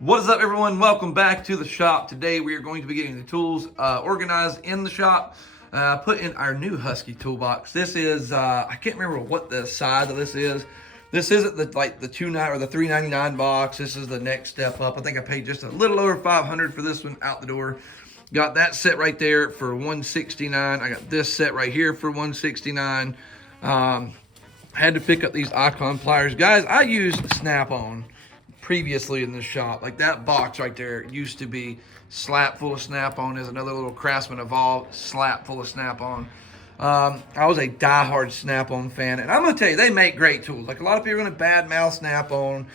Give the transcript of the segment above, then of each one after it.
What is up, everyone? Welcome back to the shop. Today we are going to be getting the tools organized in the shop. Put in our new Husky toolbox. This is I can't remember what the size of this is. This isn't the the $2.99 or the $3.99 box. This is the next step up. I think I paid just a little over $500 for this one out the door. Got that set right there for $169. I got this set right here for $169. Had to pick up these Icon pliers, guys. I used Snap-on previously in the shop. Like that box right there used to be slap full of Snap-on. There's another little Craftsman Evolve slap full of Snap-on. I was a diehard Snap-on fan, and I'm gonna tell you, they make great tools. Like a lot of people are gonna badmouth Snap-on.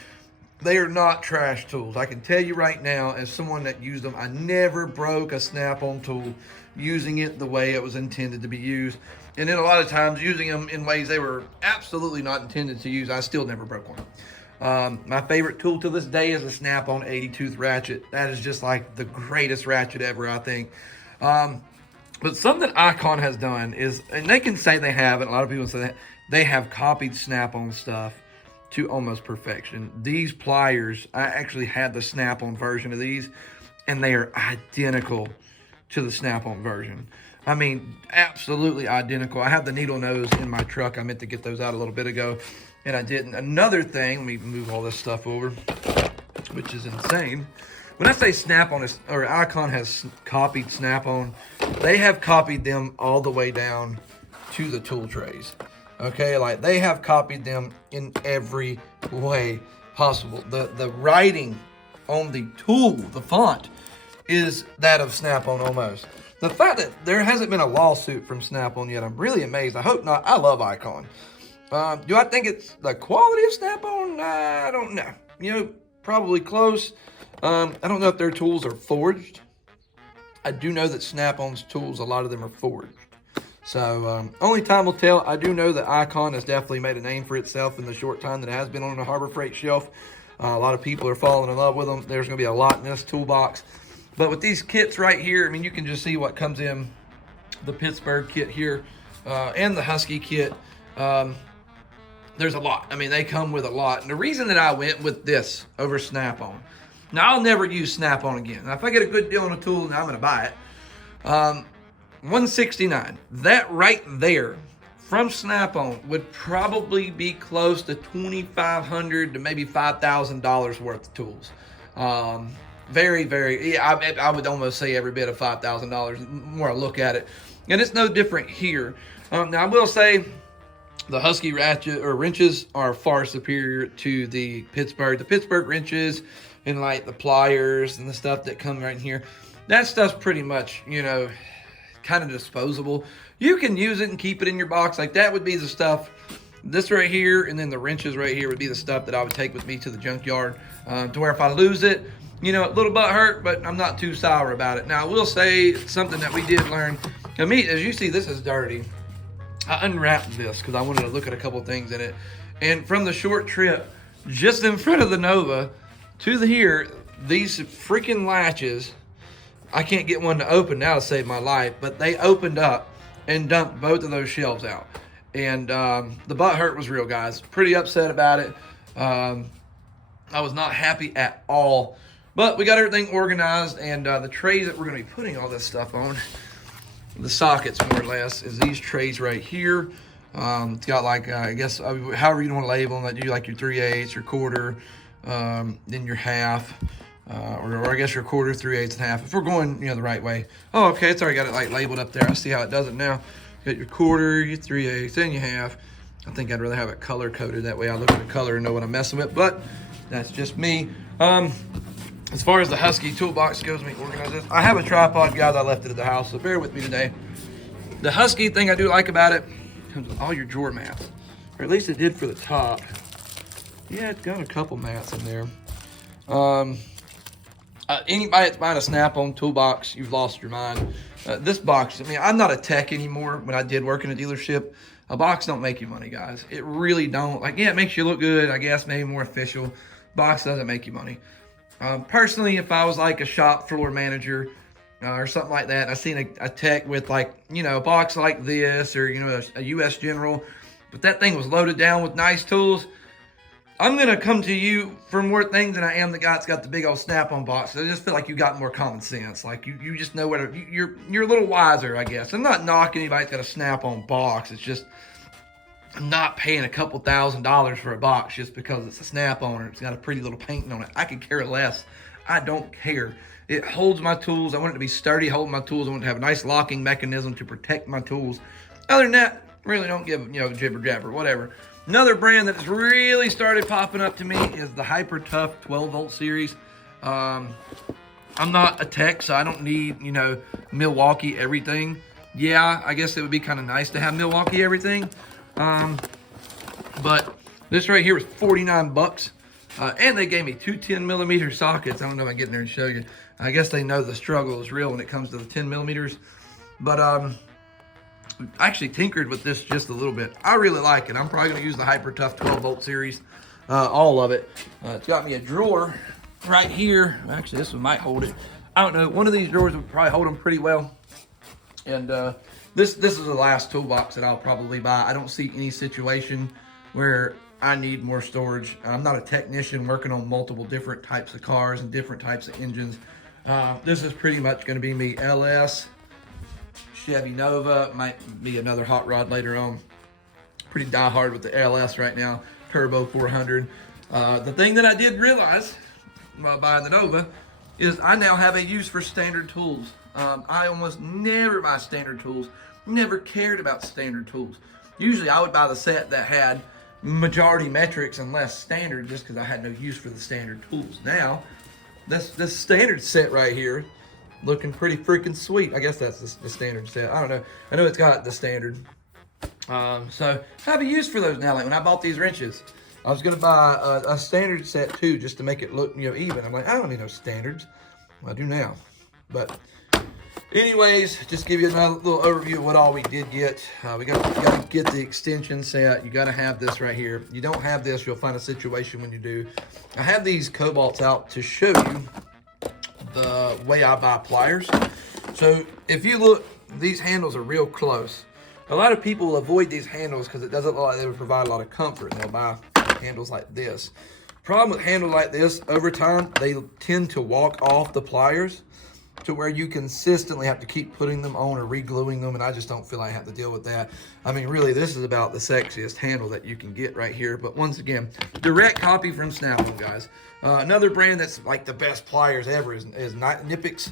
They are not trash tools. I can tell you right now, as someone that used them, I never broke a Snap-on tool using it the way it was intended to be used. And then a lot of times using them in ways they were absolutely not intended to use, I still never broke one. My favorite tool to this day is a Snap-on 80 tooth ratchet. That is just like the greatest ratchet ever, I think. But something Icon has done is, and they can say they have, and a lot of people say that, they have copied Snap-on stuff to almost perfection. These pliers, I actually had the Snap-on version of these, and they are identical to the Snap-on version. I mean, absolutely identical. I have the needle nose in my truck. I meant to get those out a little bit ago, and I didn't. Another thing, let me move all this stuff over, which is insane. When I say Snap-on or Icon has copied Snap-on, they have copied them all the way down to the tool trays. Okay, like they have copied them in every way possible. The writing on the tool, the font, is that of Snap-on almost. The fact that there hasn't been a lawsuit from Snap-on yet, I'm really amazed. I hope not. I love Icon. Do I think it's the quality of Snap-on? I don't know. You know, probably close. I don't know if their tools are forged. I do know that Snap-on's tools, a lot of them are forged. So only time will tell. I do know that Icon has definitely made a name for itself in the short time that it has been on the Harbor Freight shelf. A lot of people are falling in love with them. There's going to be a lot in this toolbox. But with these kits right here, I mean, you can just see what comes in the Pittsburgh kit here and the Husky kit. There's a lot. I mean, they come with a lot. And the reason that I went with this over Snap-on, now I'll never use Snap-on again. Now, if I get a good deal on a tool, now I'm going to buy it. $169. That right there from Snap-on would probably be close to $2,500 to maybe $5,000 worth of tools. Very, very, yeah, I would almost say every bit of $5,000 the more I look at it. And it's no different here. Now, I will say the Husky ratchet or wrenches are far superior to the Pittsburgh. The Pittsburgh wrenches and like the pliers and the stuff that come right in here, that stuff's pretty much, you know, kind of disposable. You can use it and keep it in your box. Like that would be the stuff. This right here and then the wrenches right here would be the stuff that I would take with me to the junkyard to where if I lose it, you know, a little butt hurt, but I'm not too sour about it. Now, I will say something that we did learn. Now, as you see, this is dirty. I unwrapped this because I wanted to look at a couple things in it. And from the short trip, just in front of the Nova to here, these freaking latches, I can't get one to open now to save my life, but they opened up and dumped both of those shelves out. And the butt hurt was real, guys. Pretty upset about it. I was not happy at all. But we got everything organized, and the trays that we're going to be putting all this stuff on, the sockets more or less, is these trays right here. It's got like, I guess, however you want to label them, that you like your 3/8, your quarter, then your half, or I guess your quarter, 3/8, and half. If we're going, you know, the right way. Oh, okay, it's already got it like labeled up there. I see how it does it now. You got your quarter, your 3/8, and your half. I think I'd rather have it color coded. That way I look at the color and know what I'm messing with, but that's just me. As far as the Husky toolbox goes, let me organize this. I have a tripod, guys. I left it at the house, so bear with me today. The Husky thing I do like about it comes with all your drawer mats, or at least it did for the top. Yeah, it's got a couple mats in there. Anybody that's buying a Snap-on toolbox, you've lost your mind. This box, I mean, I'm not a tech anymore. When I did work in a dealership, a box don't make you money, guys. It really don't. Like, yeah, it makes you look good, I guess, maybe more official. Box doesn't make you money. Personally, if I was like a shop floor manager or something like that, I seen a tech with like, you know, a box like this, or, you know, a US General, but that thing was loaded down with nice tools, I'm gonna come to you for more things than I am the guy that's got the big old Snap-on box. I just feel like you got more common sense. Like you just know where to, you're a little wiser, I guess. I'm not knocking anybody that's got a Snap-on box. It's just I'm not paying a couple $1,000s for a box just because it's a Snap-on or it's got a pretty little painting on it. I could care less. I don't care. It holds my tools. I want it to be sturdy, holding my tools. I want it to have a nice locking mechanism to protect my tools. Other than that, really don't give, jibber jabber, whatever. Another brand that has really started popping up to me is the Hyper Tough 12 volt series. I'm not a tech, so I don't need, Milwaukee everything. Yeah, I guess it would be kind of nice to have Milwaukee everything. But this right here was 49 bucks. And they gave me two 10 millimeter sockets. I don't know if I can get in there and show you. I guess they know the struggle is real when it comes to the 10 millimeters. But I actually tinkered with this just a little bit. I really like it. I'm probably going to use the Hyper Tough 12 volt series, all of it. It's got me a drawer right here. Actually, this one might hold it. I don't know. One of these drawers would probably hold them pretty well. And this is the last toolbox that I'll probably buy. I don't see any situation where I need more storage. I'm not a technician working on multiple different types of cars and different types of engines. This is pretty much going to be me LS, Chevy Nova, might be another hot rod later on. Pretty diehard with the LS right now, Turbo 400. The thing that I did realize while buying the Nova is I now have a use for standard tools. I almost never buy standard tools, never cared about standard tools. Usually I would buy the set that had majority metrics and less standard just because I had no use for the standard tools. Now, this standard set right here, looking pretty freaking sweet. I guess that's the standard set. I don't know. I know it's got the standard. So I have a use for those now. Like when I bought these wrenches, I was going to buy a standard set too, just to make it look, even. I'm like, I don't need no standards. Well, I do now. But anyways, just give you another little overview of what all we did get. We got to get the extension set. You got to have this right here. You don't have this, you'll find a situation when you do. I have these cobalts out to show you the way I buy pliers. So if you look, these handles are real close. A lot of people avoid these handles because it doesn't look like they would provide a lot of comfort. They'll buy handles like this. Problem with handles like this, over time, they tend to walk off the pliers to where you consistently have to keep putting them on or re-gluing them, and I just don't feel like I have to deal with that. I mean, really, this is about the sexiest handle that you can get right here. But once again, direct copy from Snap-on, guys. Another brand that's like the best pliers ever is Nipix.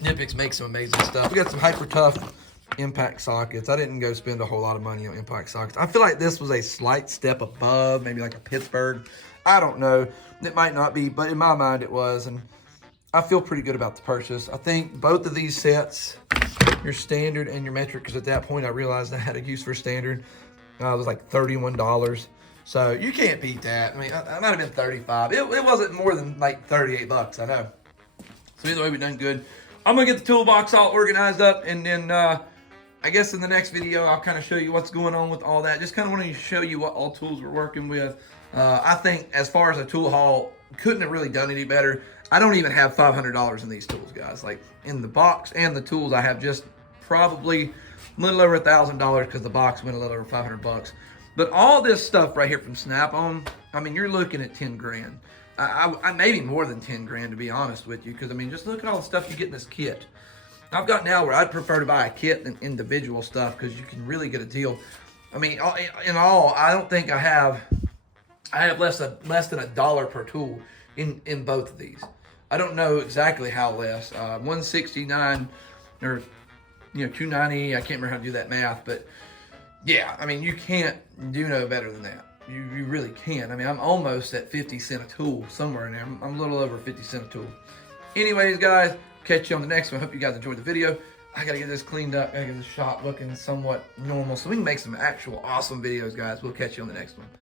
Nipix makes some amazing stuff. We got some Hyper Tough impact sockets. I didn't go spend a whole lot of money on impact sockets. I feel like this was a slight step above, maybe like a Pittsburgh. I don't know. It might not be, but in my mind it was, and I feel pretty good about the purchase. I think both of these sets, your standard and your metric, because at that point I realized I had a use for standard. It was like $31. So you can't beat that. I mean, I might have been 35. It wasn't more than like 38 bucks, I know. So either way, we done good. I'm gonna get the toolbox all organized up, and then I guess in the next video, I'll kind of show you what's going on with all that. Just kind of wanted to show you what all tools we're working with. I think as far as a tool haul, couldn't have really done any better. I don't even have $500 in these tools, guys. Like in the box and the tools, I have just probably a little over $1,000 because the box went a little over 500 bucks. But all this stuff right here from Snap-on, I mean, you're looking at 10 grand. I maybe more than 10 grand, to be honest with you, because I mean, just look at all the stuff you get in this kit. I've got now where I'd prefer to buy a kit than individual stuff because you can really get a deal. I mean, in all, I don't think I have less than $1 per tool in both of these. I don't know exactly how less. 169 or 290. I can't remember how to do that math, but yeah, I mean, you can't do no better than that. You really can't. I mean, I'm almost at 50 cents a tool, somewhere in there. I'm a little over 50 cents a tool. Anyways, guys, catch you on the next one. Hope you guys enjoyed the video. I gotta get this cleaned up. I gotta get this shop looking somewhat normal so we can make some actual awesome videos, guys. We'll catch you on the next one.